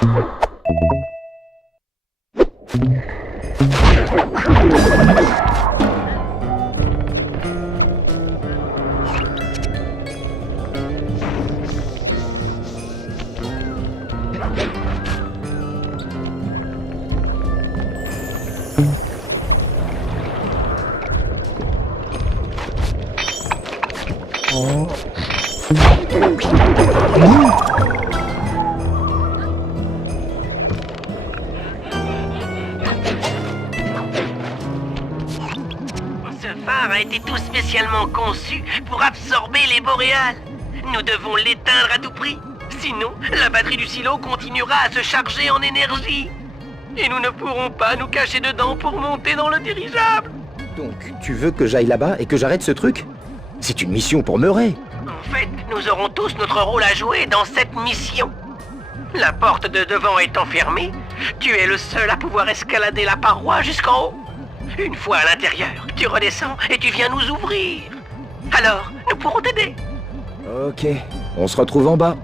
Ce phare a été tout spécialement conçu pour absorber les boréales. Nous devons l'éteindre à tout prix. Sinon, la batterie du silo continuera à se charger en énergie. Et nous ne pourrons pas nous cacher dedans pour monter dans le dirigeable. Donc, tu veux que j'aille là-bas et que j'arrête ce truc? C'est une mission pour Murray. En fait, nous aurons tous notre rôle à jouer dans cette mission. La porte de devant étant fermée, tu es le seul à pouvoir escalader la paroi jusqu'en haut. Une fois à l'intérieur, tu redescends et tu viens nous ouvrir. Alors, nous pourrons t'aider. Ok, on se retrouve en bas.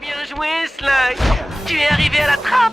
Bien joué, Sly. Tu es arrivé à la trappe.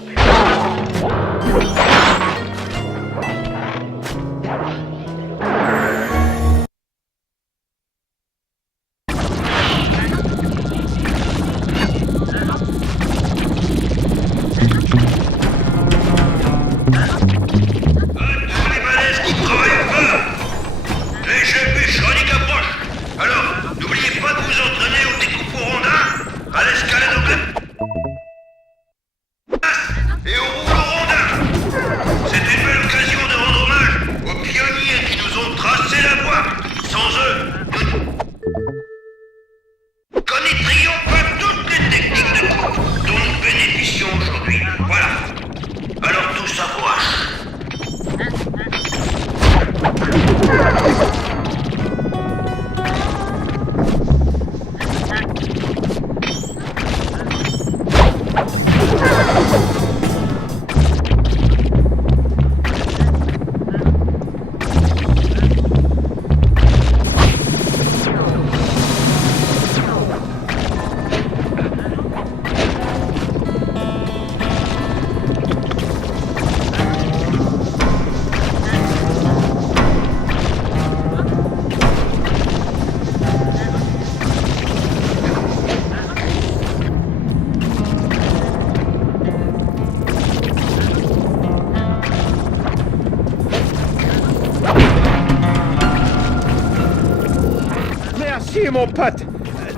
Merci mon pote.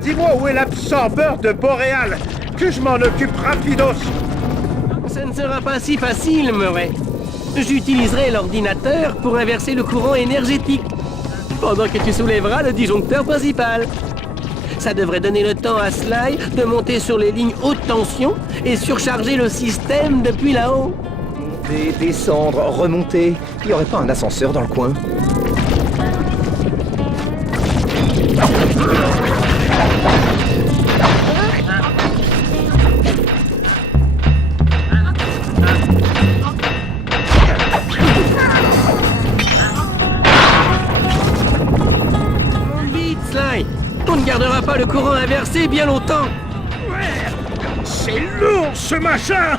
Dis-moi où est l'absorbeur de Boréal, que je m'en occupe rapidos. Ce ne sera pas si facile, Murray. J'utiliserai l'ordinateur pour inverser le courant énergétique, pendant que tu soulèveras le disjoncteur principal. Ça devrait donner le temps à Sly de monter sur les lignes haute tension et surcharger le système depuis là-haut. Monter, descendre, remonter. Il n'y aurait pas un ascenseur dans le coin? Vite, Sly! On ne gardera pas le courant inversé bien longtemps! Ouais, c'est lourd ce machin.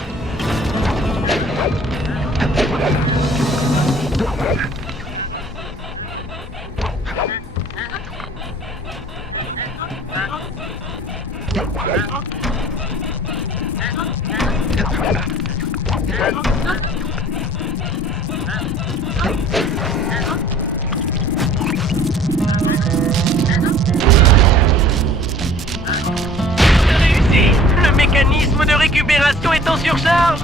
Réussi! Le mécanisme de récupération est en surcharge!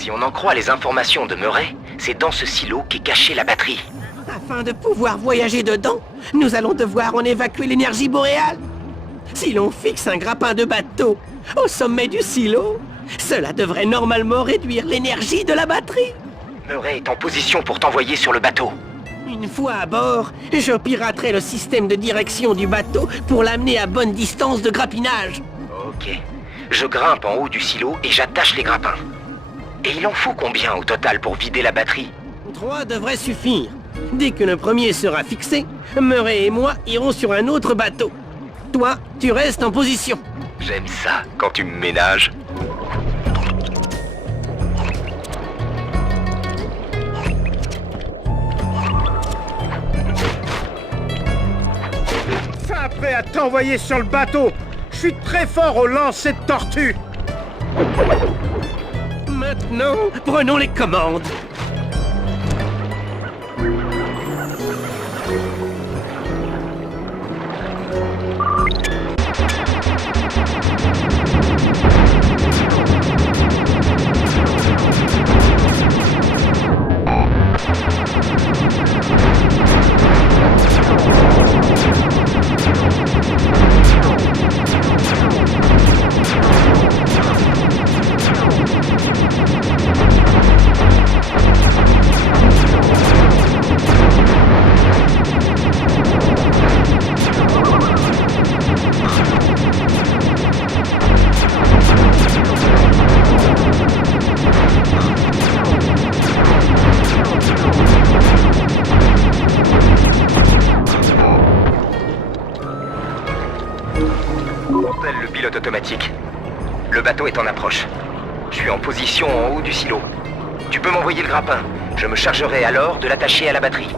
Si on en croit les informations de Murray, c'est dans ce silo qu'est cachée la batterie. Afin de pouvoir voyager dedans, nous allons devoir en évacuer l'énergie boréale. Si l'on fixe un grappin de bateau au sommet du silo, cela devrait normalement réduire l'énergie de la batterie. Murray est en position pour t'envoyer sur le bateau. Une fois à bord, je piraterai le système de direction du bateau pour l'amener à bonne distance de grappinage. Ok. Je grimpe en haut du silo et j'attache les grappins. Et il en faut combien au total pour vider la batterie? 3 devraient suffire. Dès que le premier sera fixé, Murray et moi irons sur un autre bateau. Toi, tu restes en position. J'aime ça quand tu me ménages. Fin prêt à t'envoyer sur le bateau. Je suis très fort au lancer de tortue. Maintenant, prenons les commandes. Appelle le pilote automatique. Le bateau est en approche. Je suis en position en haut du silo. Tu peux m'envoyer le grappin. Je me chargerai alors de l'attacher à la batterie.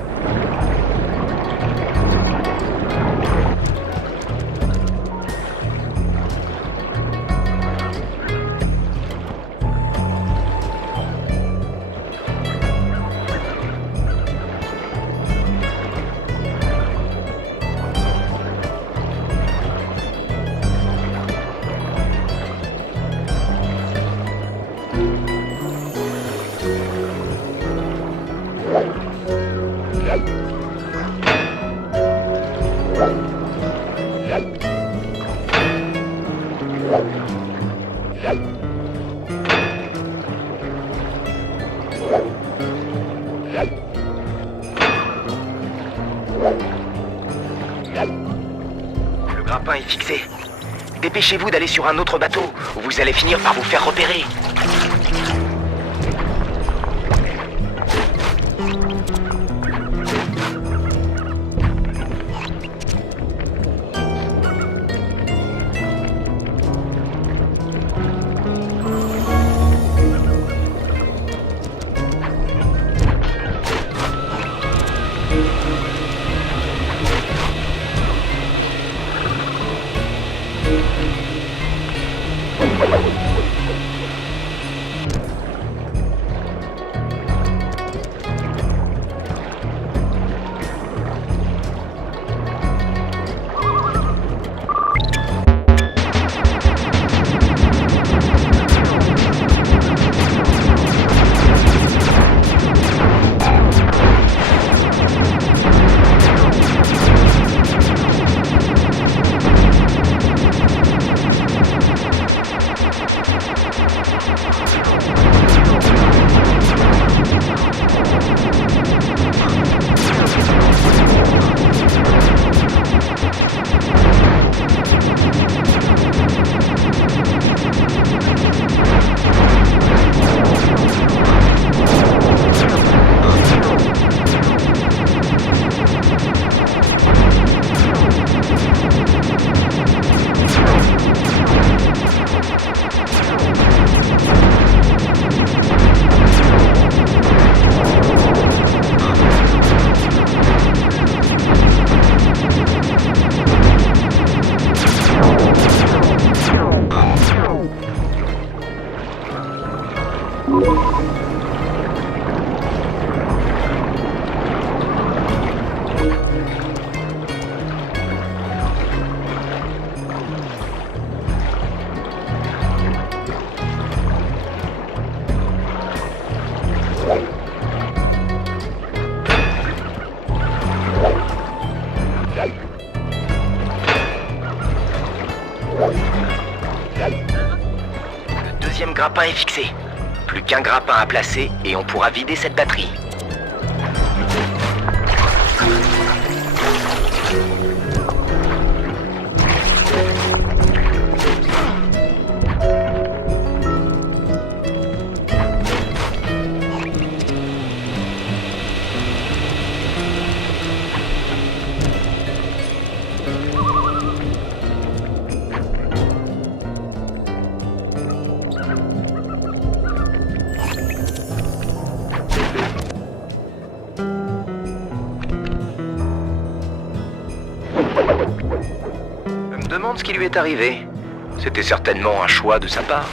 est fixé. Dépêchez-vous d'aller sur un autre bateau, ou vous allez finir par vous faire repérer. Le deuxième grappin est fixé. Plus qu'un grappin à placer et on pourra vider cette batterie. Je me demande ce qui lui est arrivé. C'était certainement un choix de sa part.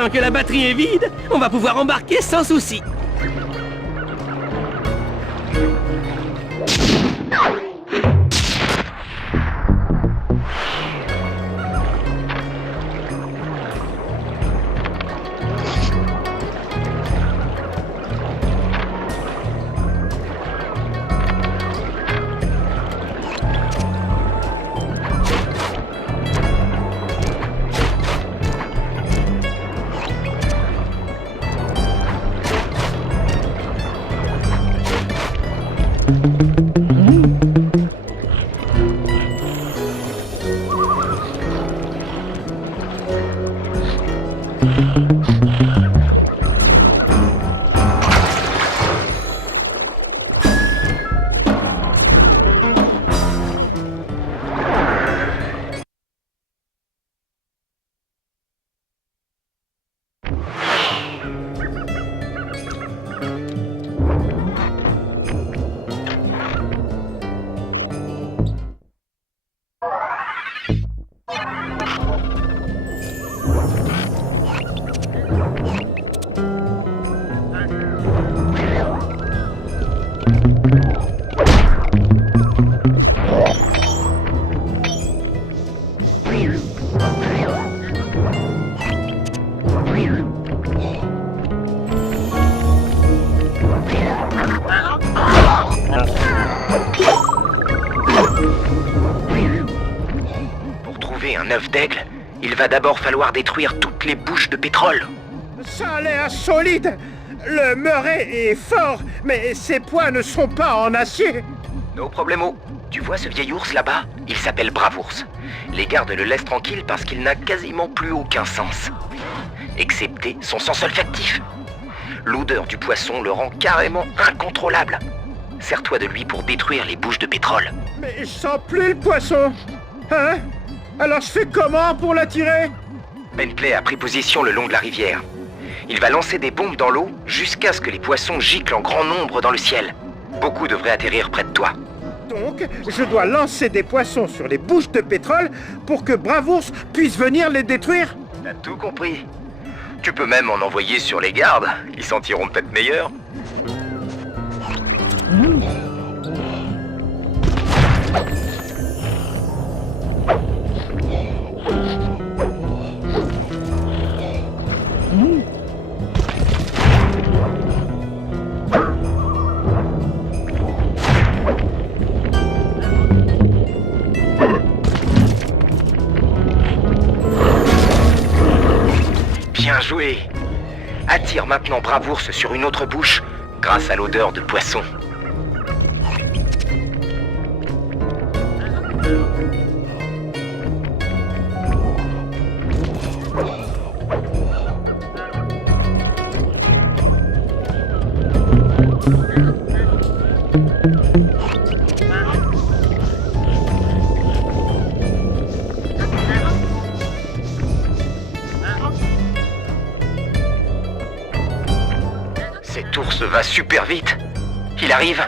Maintenant que la batterie est vide, on va pouvoir embarquer sans souci. Pour trouver un œuf d'aigle, il va d'abord falloir détruire toutes les bouches de pétrole. Ça a l'air solide. Le Murray est fort, mais ses poings ne sont pas en acier. No problemo. Tu vois ce vieil ours là-bas? Il s'appelle Bravours. Les gardes le laissent tranquille parce qu'il n'a quasiment plus aucun sens. Excepté son sens olfactif. L'odeur du poisson le rend carrément incontrôlable. Sers-toi de lui pour détruire les bouches de pétrole. Mais je sens plus le poisson. Hein? Alors je fais comment pour l'attirer? Bentley a pris position le long de la rivière. Il va lancer des bombes dans l'eau jusqu'à ce que les poissons giclent en grand nombre dans le ciel. Beaucoup devraient atterrir près de toi. Donc, je dois lancer des poissons sur les bouches de pétrole pour que Bravours puisse venir les détruire? T'as tout compris. Tu peux même en envoyer sur les gardes. Ils sentiront peut-être meilleurs. Bien joué. Attire maintenant Bravours sur une autre bouche grâce à l'odeur de poisson. Cet ours va super vite. Il arrive.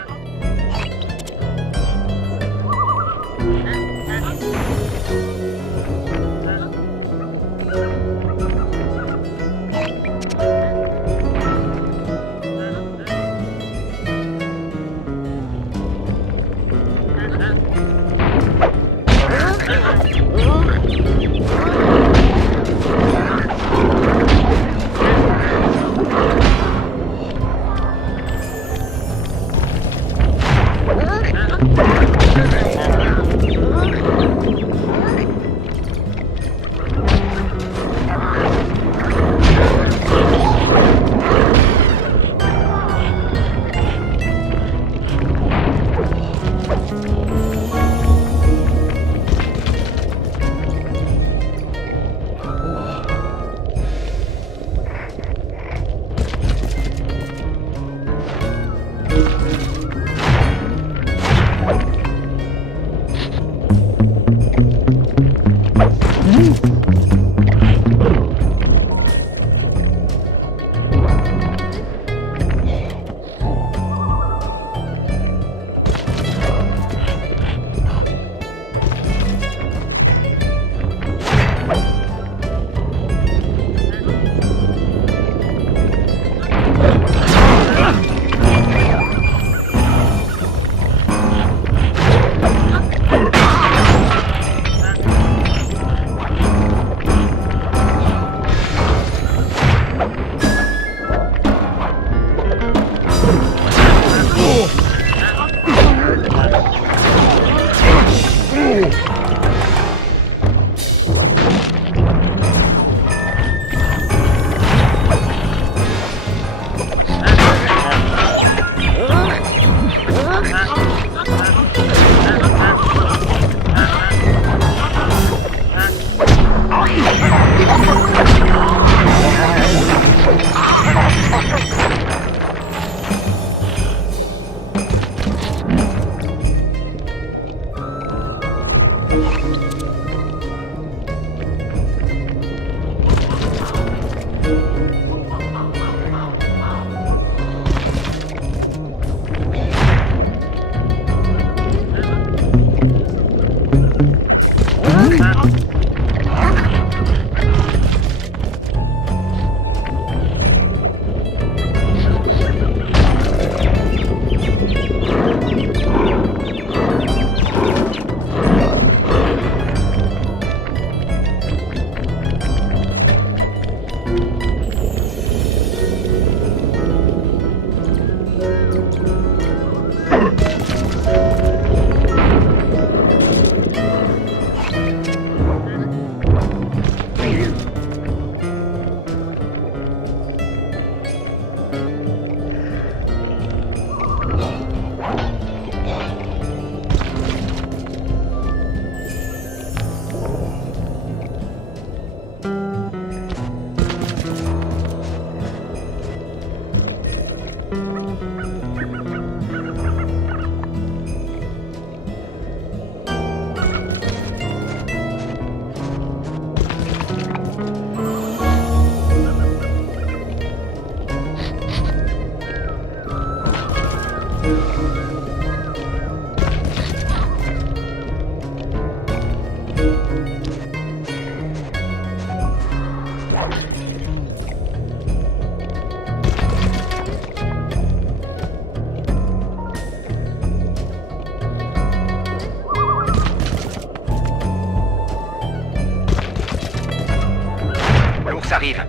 L'ours arrive.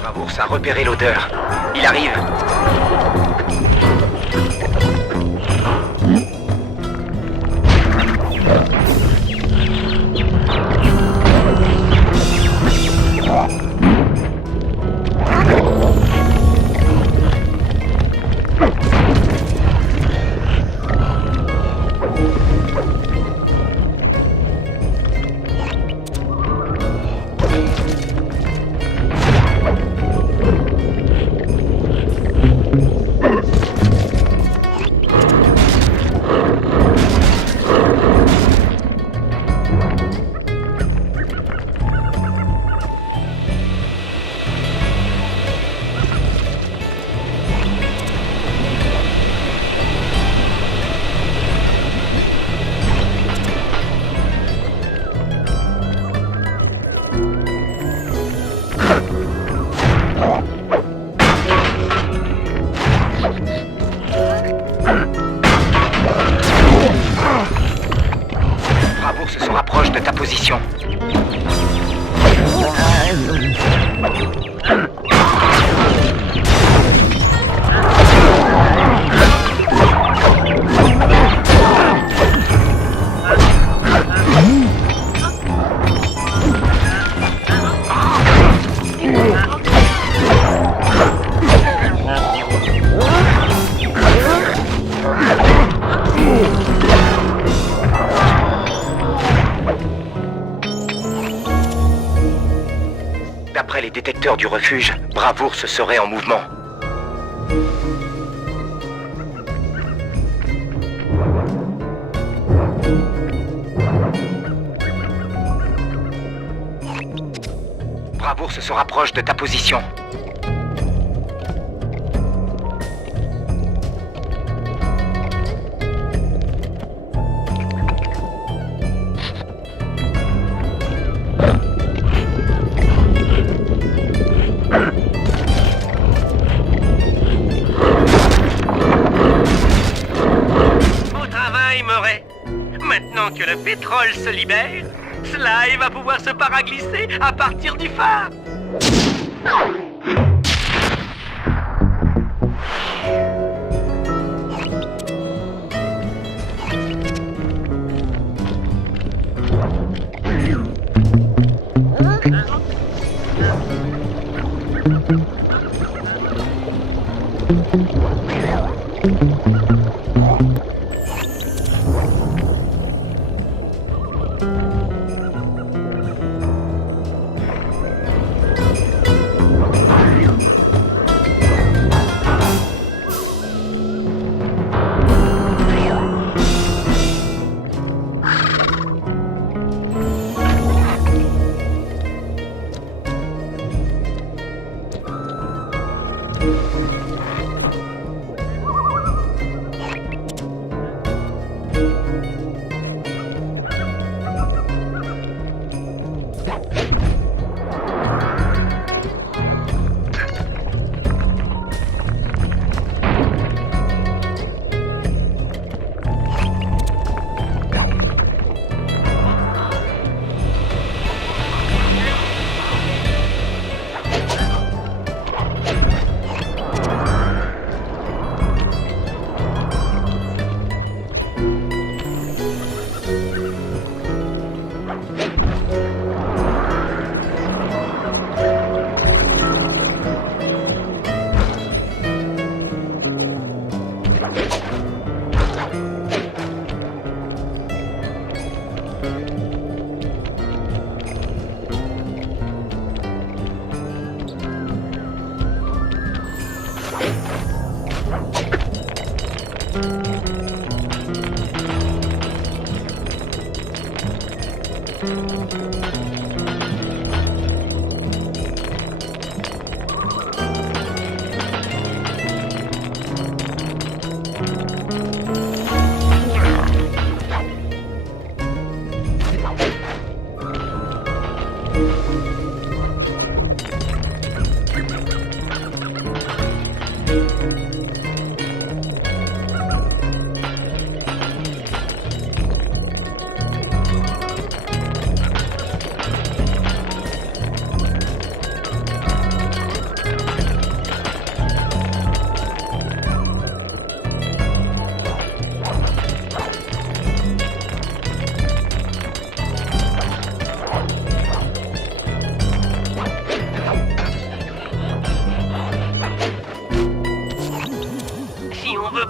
Bravours a repéré l'odeur. Il arrive. Bravours se rapproche de ta position. D'après les détecteurs du refuge, Bravours serait en mouvement. Bravours se rapproche de ta position. Maintenant que le pétrole se libère, Sly va pouvoir se paraglisser à partir du phare.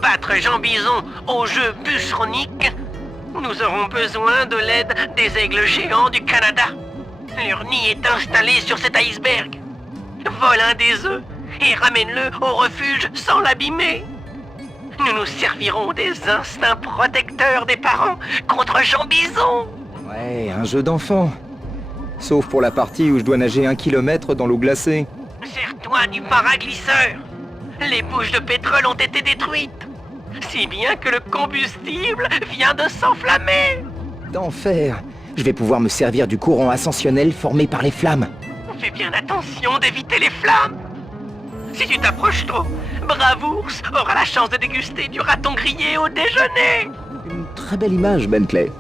Battre Jean Bison au jeu bûcheronique, nous aurons besoin de l'aide des aigles géants du Canada. Leur nid est installé sur cet iceberg. Vole un des œufs et ramène-le au refuge sans l'abîmer. Nous nous servirons des instincts protecteurs des parents contre Jean Bison. Ouais, un jeu d'enfant. Sauf pour la partie où je dois nager 1 kilomètre dans l'eau glacée. Sers-toi du paraglisseur. Les bouches de pétrole ont été détruites. Si bien que le combustible vient de s'enflammer. D'enfer. Je vais pouvoir me servir du courant ascensionnel formé par les flammes. Fais bien attention d'éviter les flammes. Si tu t'approches trop, Bravours aura la chance de déguster du raton grillé au déjeuner. Une très belle image, Bentley.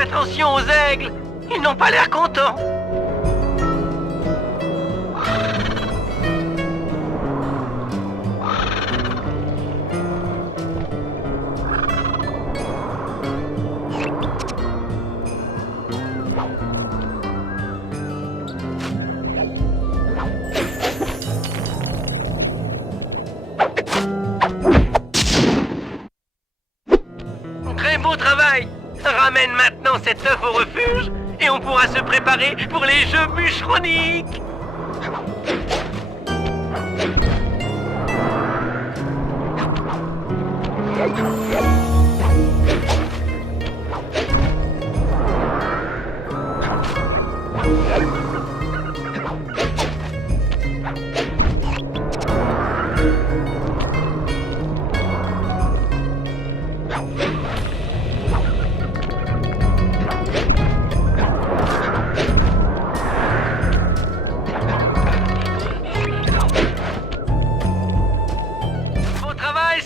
Attention aux aigles, ils n'ont pas l'air contents. Très beau travail. Ramène maintenant cet œuf au refuge et on pourra se préparer pour les jeux bûcheroniques.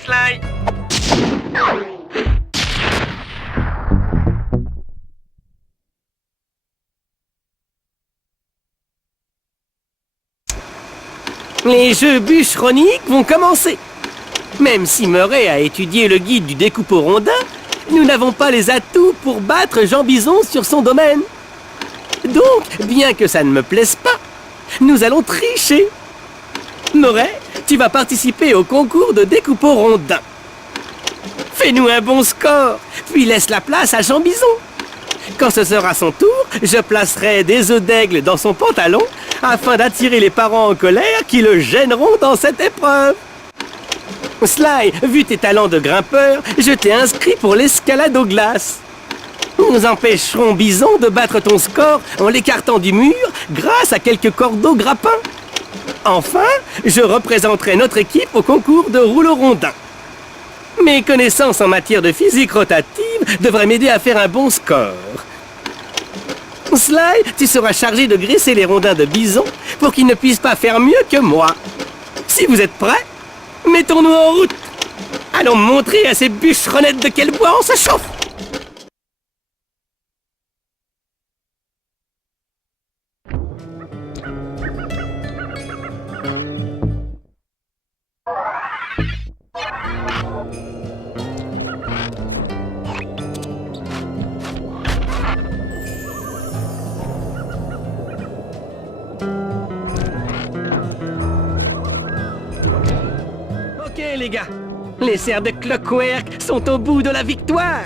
Sly. Les jeux bûcheroniques vont commencer. Même si Murray a étudié le guide du découpe au rondin, nous n'avons pas les atouts pour battre Jean Bison sur son domaine. Donc, bien que ça ne me plaise pas, nous allons tricher. Murray tu vas participer au concours de découpe au rondin. Fais-nous un bon score, puis laisse la place à Jean Bison. Quand ce sera son tour, je placerai des œufs d'aigle dans son pantalon afin d'attirer les parents en colère qui le gêneront dans cette épreuve. Sly, vu tes talents de grimpeur, je t'ai inscrit pour l'escalade aux glaces. Nous empêcherons Bison de battre ton score en l'écartant du mur grâce à quelques cordeaux grappins. Enfin, je représenterai notre équipe au concours de rouleau rondin. Mes connaissances en matière de physique rotative devraient m'aider à faire un bon score. Sly, tu seras chargé de graisser les rondins de Bison pour qu'ils ne puissent pas faire mieux que moi. Si vous êtes prêts, mettons-nous en route. Allons montrer à ces bûcheronnettes de quel bois on se chauffe. Ok les gars, les serres de Clockwork sont au bout de la victoire.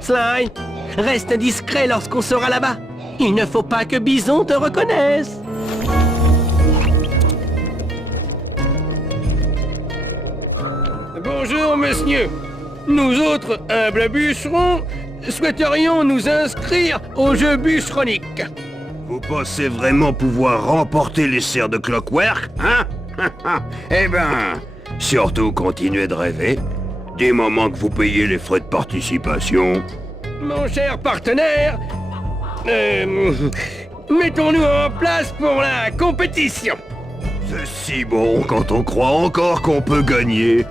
Sly, reste discret lorsqu'on sera là-bas. Il ne faut pas que Bison te reconnaisse. Bonjour monsieur. Nous autres, humbles bûcherons, souhaiterions nous inscrire au jeu bûcheronique. Vous pensez vraiment pouvoir remporter les serres de Clockwork, hein? Eh ben, surtout continuez de rêver. Du moment que vous payez les frais de participation. Mon cher partenaire, mettons-nous en place pour la compétition. C'est si bon quand on croit encore qu'on peut gagner.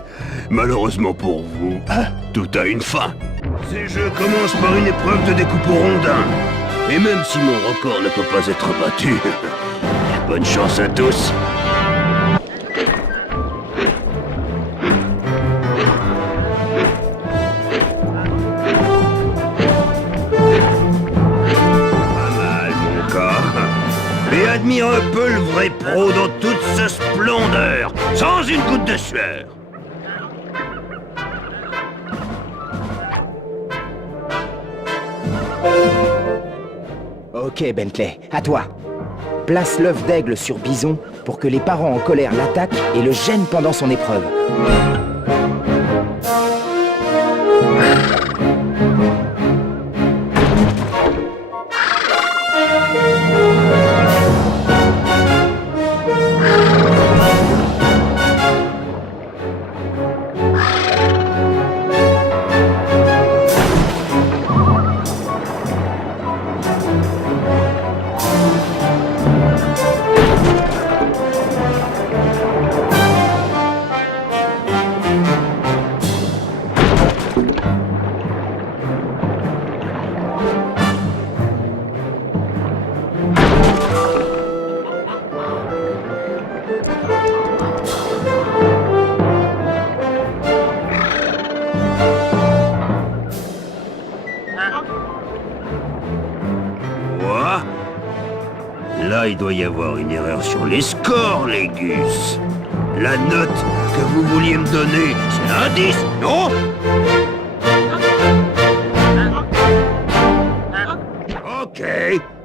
Malheureusement pour vous, tout a une fin. Ces jeux commencent par une épreuve de découpe au rondin. Et même si mon record ne peut pas être battu, bonne chance à tous. Et admire un peu le vrai pro dans toute sa splendeur, sans une goutte de sueur. Ok, Bentley, à toi. Place l'œuf d'aigle sur Bison pour que les parents en colère l'attaquent et le gênent pendant son épreuve. Là, il doit y avoir une erreur sur les scores, les gus. La note que vous vouliez me donner, c'est un 10, non? Ok,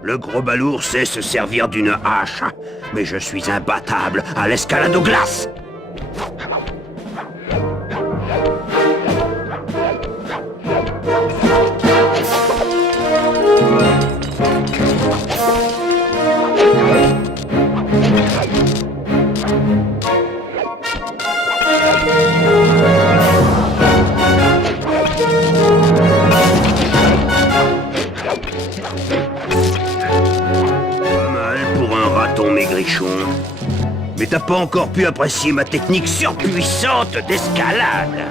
le gros balourd sait se servir d'une hache. Mais je suis imbattable à l'escalade aux glaces. Mais t'as pas encore pu apprécier ma technique surpuissante d'escalade.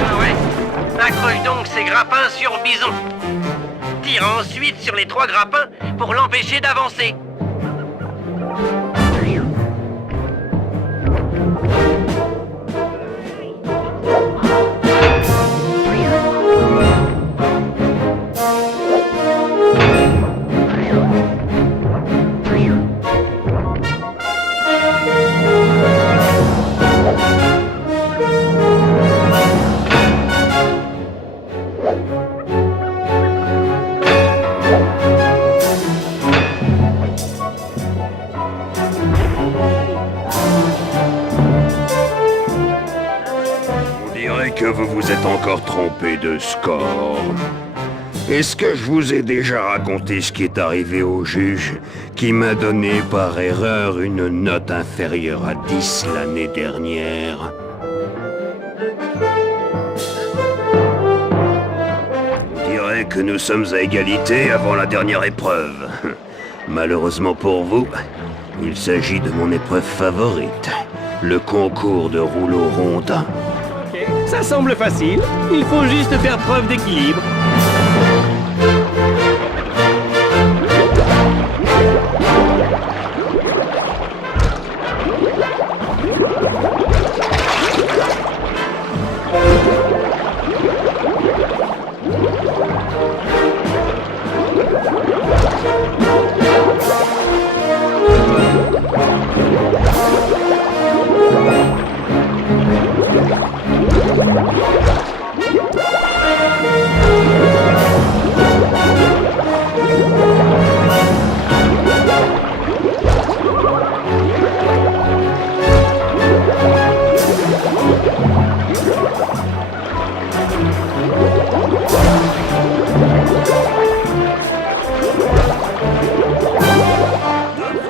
Ah ouais, accroche donc ces grappins sur Bison. Tire ensuite sur les 3 grappins pour l'empêcher d'avancer. que vous vous êtes encore trompé de score. Est-ce que je vous ai déjà raconté ce qui est arrivé au juge qui m'a donné par erreur une note inférieure à 10 l'année dernière? On dirait que nous sommes à égalité avant la dernière épreuve. Malheureusement pour vous, il s'agit de mon épreuve favorite, le concours de rouleau rondin. Ok, ça semble facile. Il faut juste faire preuve d'équilibre.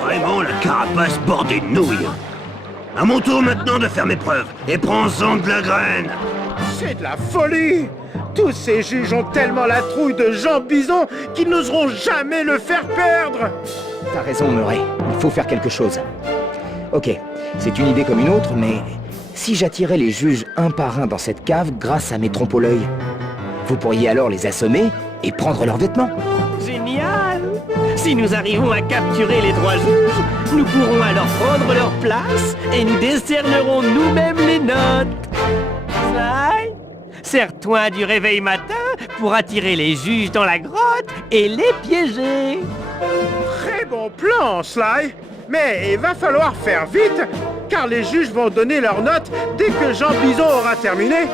Vraiment la carapace bordée de nouilles. À mon tour maintenant de faire mes preuves, et prends-en de la graine. C'est de la folie! Tous ces juges ont tellement la trouille de Jean Bison qu'ils n'oseront jamais le faire perdre! T'as raison, Murray. Il faut faire quelque chose. Ok, c'est une idée comme une autre, mais si j'attirais les juges un par un dans cette cave grâce à mes trompes au l'œil, vous pourriez alors les assommer et prendre leurs vêtements. Génial! Si nous arrivons à capturer les 3 juges, nous pourrons alors prendre leur place et nous décernerons nous-mêmes les notes. Sly, sers-toi du réveil matin pour attirer les juges dans la grotte et les piéger. Très bon plan, Sly! Mais il va falloir faire vite, car les juges vont donner leurs notes dès que Jean Bison aura terminé.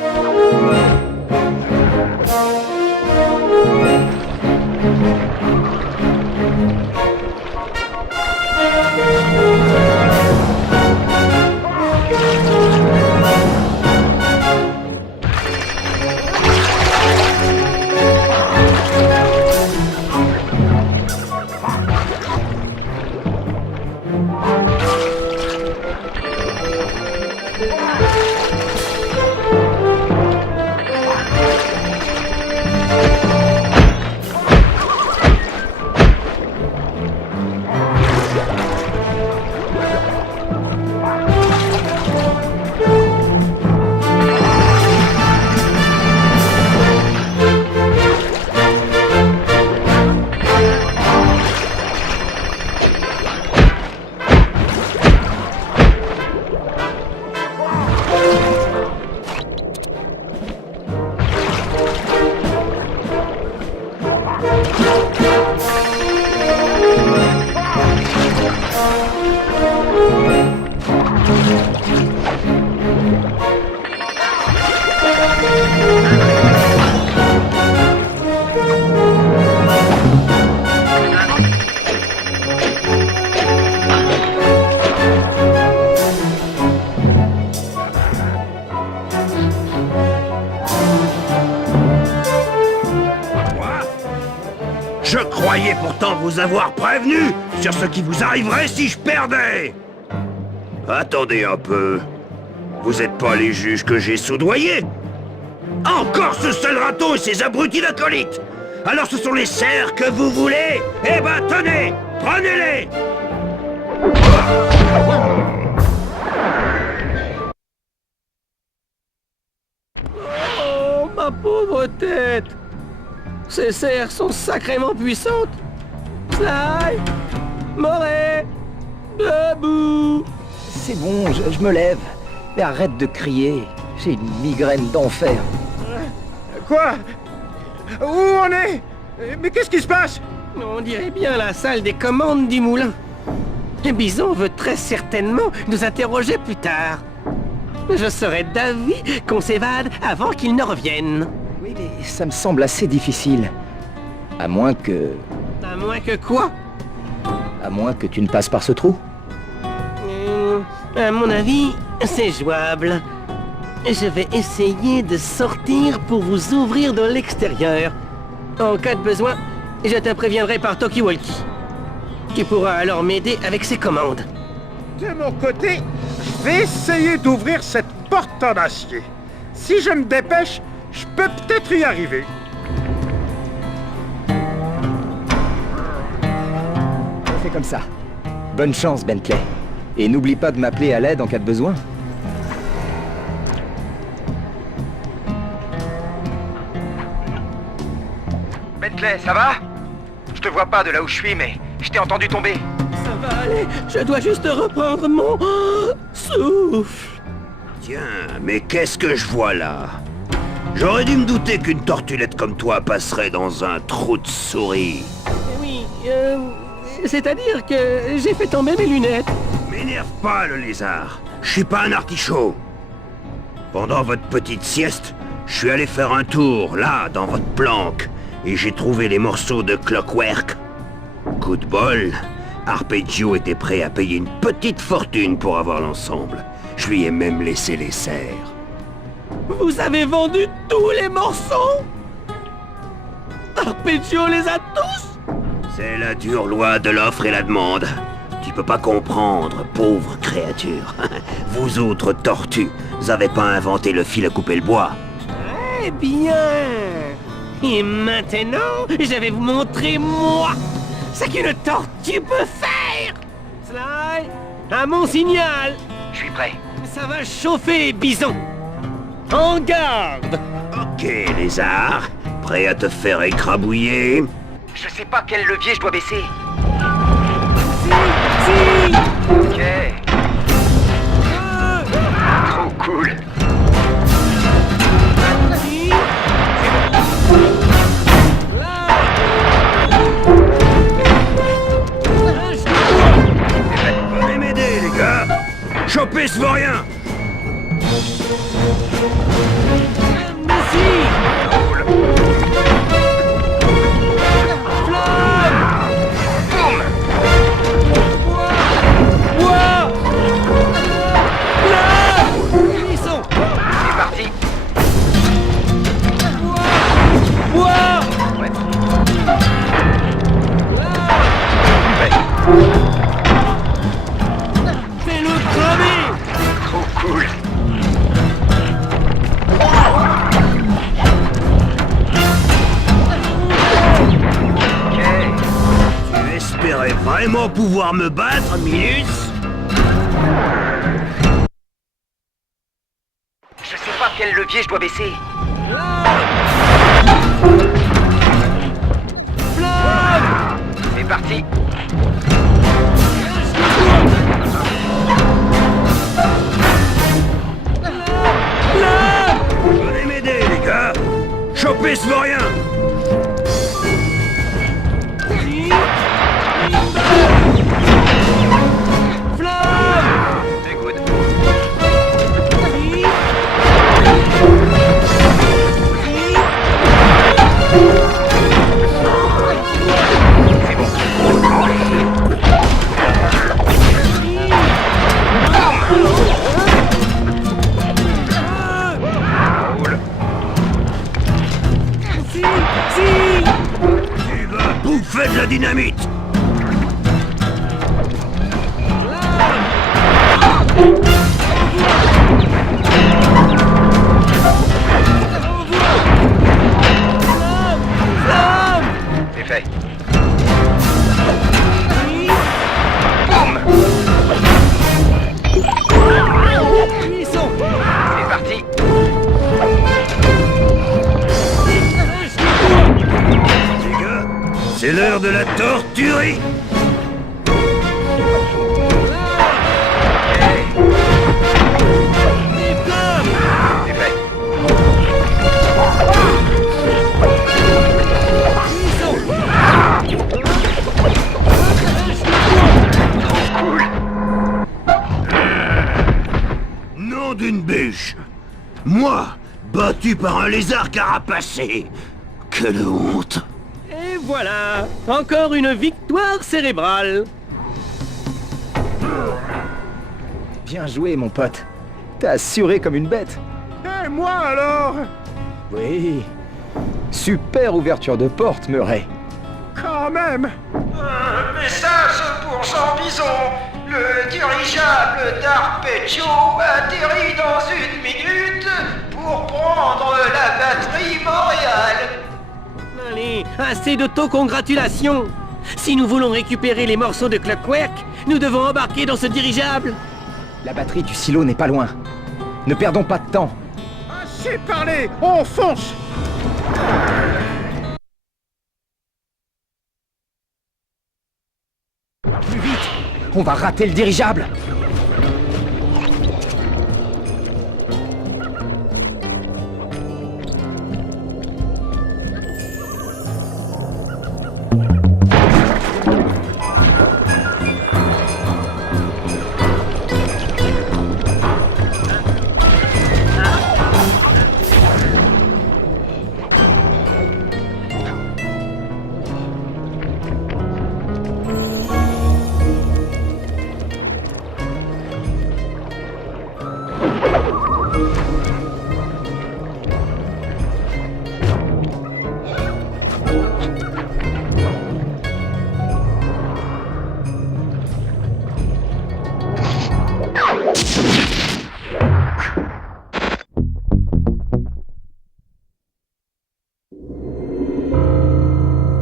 Je croyais pourtant vous avoir prévenu sur ce qui vous arriverait si je perdais. Attendez un peu. Vous êtes pas les juges que j'ai soudoyés? Encore ce seul râteau et ses abrutis d'acolytes! Alors ce sont les cerfs que vous voulez? Eh ben tenez! Prenez-les! Oh, ma pauvre tête! Ces serres sont sacrément puissantes! Sly! Murray! Debout! C'est bon, je me lève. Mais arrête de crier. J'ai une migraine d'enfer. Quoi? Où on est? Mais qu'est-ce qui se passe? On dirait bien la salle des commandes du moulin. Bison veut très certainement nous interroger plus tard. Je serais d'avis qu'on s'évade avant qu'il ne revienne. Oui, mais ça me semble assez difficile. À moins que... À moins que quoi? À moins que tu ne passes par ce trou. À mon avis, c'est jouable. Je vais essayer de sortir pour vous ouvrir de l'extérieur. En cas de besoin, je te préviendrai par talkie-walkie. Tu pourras alors m'aider avec ces commandes. De mon côté, je vais essayer d'ouvrir cette porte en acier. Si je me dépêche, je peux peut-être y arriver. On fait comme ça. Bonne chance, Bentley. Et n'oublie pas de m'appeler à l'aide en cas de besoin. Bentley, ça va? Je te vois pas de là où je suis, mais je t'ai entendu tomber. Ça va aller, je dois juste reprendre mon souffle. Tiens, mais qu'est-ce que je vois là? J'aurais dû me douter qu'une tortulette comme toi passerait dans un trou de souris. Oui, c'est-à-dire que j'ai fait tomber mes lunettes. M'énerve pas, le lézard. Je suis pas un artichaut. Pendant votre petite sieste, je suis allé faire un tour, là, dans votre planque, et j'ai trouvé les morceaux de Clockwork. Coup de bol, Arpeggio était prêt à payer une petite fortune pour avoir l'ensemble. Je lui ai même laissé les serres. Vous avez vendu tous les morceaux? Arpeggio les a tous? C'est la dure loi de l'offre et la demande. Tu peux pas comprendre, pauvre créature. Vous autres tortues, vous avez pas inventé le fil à couper le bois. Eh bien... Et maintenant, je vais vous montrer, moi, ce qu'une tortue peut faire. Sly, à mon signal. Je suis prêt. Ça va chauffer, bison. En garde. Ok, lézard. Prêt à te faire écrabouiller? Je sais pas quel levier je dois baisser. Si. Ok. Trop cool. Si. Venez m'aider, les gars. Choper ce vaurien. Merci. Cool. Flamme. Boum. Bois. Flamme. Unisson. C'est parti. Bois. Ouais. Flamme. Fais-le crever. Trop cool. Ok. Tu espérais vraiment pouvoir me battre, Minus? Je sais pas quel levier je dois baisser. Flamme. C'est parti. Venez m'aider, les gars. Choper ce vaurien. Flamme. C'est good. C'est bon. Cool. Si. Tu vas bouffer de la dynamite. Flamme. C'est fait. Boum. Unisson. C'est parti. Les gars, c'est l'heure de la torturie. Ok. Des flammes. C'est fait. Unisson. Trop cool. Nom d'une bûche. Moi, battu par un lézard carapacé. Quelle honte. Et voilà, encore une victoire cérébrale. Bien joué, mon pote. T'as assuré comme une bête. Et moi alors? Oui. Super ouverture de porte, Murray. Quand même. Message pour Jean Bison. Le dirigeable d'Arpeggio atterrit dans 1 minute pour prendre la batterie Montréal. Allez, assez d'autocongratulations. Si nous voulons récupérer les morceaux de Clockwork, nous devons embarquer dans ce dirigeable. La batterie du silo n'est pas loin. Ne perdons pas de temps. Assez parlé, on fonce. Plus vite! On va rater le dirigeable!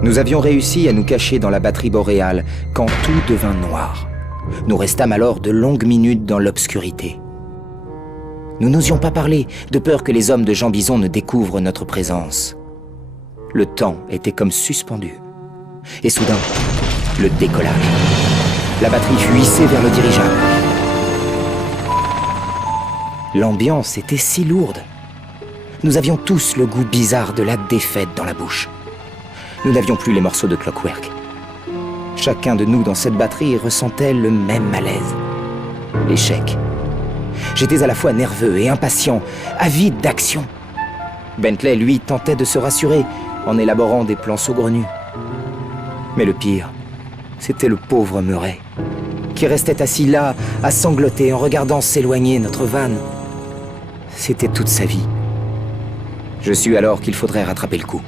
Nous avions réussi à nous cacher dans la batterie boréale quand tout devint noir. Nous restâmes alors de longues minutes dans l'obscurité. Nous n'osions pas parler, de peur que les hommes de Jean Bison ne découvrent notre présence. Le temps était comme suspendu. Et soudain, le décollage. La batterie fut hissée vers le dirigeable. L'ambiance était si lourde. Nous avions tous le goût bizarre de la défaite dans la bouche. Nous n'avions plus les morceaux de Clockwork. Chacun de nous dans cette batterie ressentait le même malaise. L'échec. J'étais à la fois nerveux et impatient, avide d'action. Bentley, lui, tentait de se rassurer en élaborant des plans saugrenus. Mais le pire, c'était le pauvre Murray, qui restait assis là, à sangloter en regardant s'éloigner notre van. C'était toute sa vie. Je sus alors qu'il faudrait rattraper le coup.